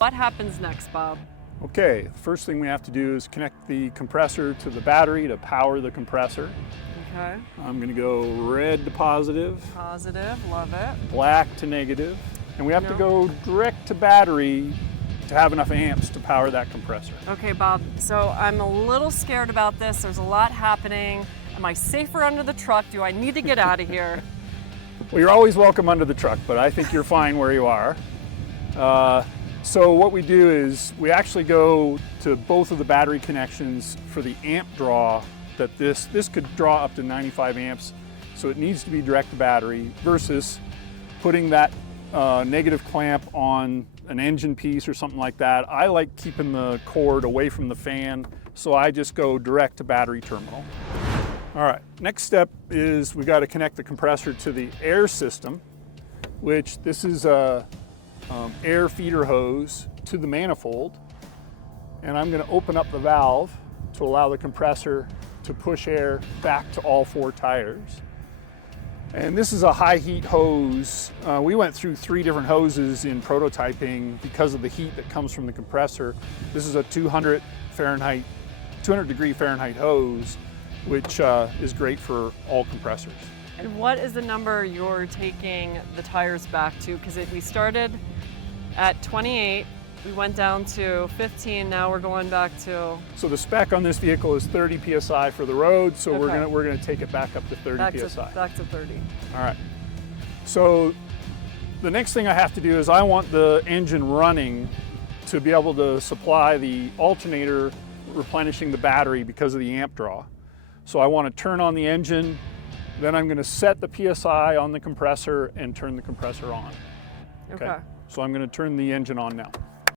What happens next, Bob? Okay, the first thing we have to do is connect the compressor to the battery to power the compressor. Okay. I'm going to go red to positive, Positive, love it. black to negative, and we have to No. go direct to battery to have enough amps to power that compressor. Okay, Bob, so I'm a little scared about this. There's a lot happening. Am I safer under the truck? Do I need to get out of here? Well, you're always welcome under the truck, but I think you're fine where you are. So what we do is we actually go to both of the battery connections for the amp draw that this could draw up to 95 amps. So it needs to be direct to battery versus putting that negative clamp on an engine piece or something like that. I like keeping the cord away from the fan, so I just go direct to battery terminal. All right, next step is we got to connect the compressor to the air system, which this is a air feeder hose to the manifold. And I'm going to open up the valve to allow the compressor to push air back to all 4 tires. And this is a high heat hose. We went through 3 different hoses in prototyping because of the heat that comes from the compressor. This is a 200 degree Fahrenheit hose, which is great for all compressors. And what is the number you're taking the tires back to? Because we started at 28, we went down to 15, now we're going back to... So the spec on this vehicle is 30 PSI for the road, so Okay. we're gonna take it back up to 30 PSI. Back to 30. All right. So the next thing I have to do is I want the engine running to be able to supply the alternator replenishing the battery because of the amp draw. So I want to turn on the engine, then I'm going to set the PSI on the compressor and turn the compressor on. Okay. So I'm going to turn the engine on now.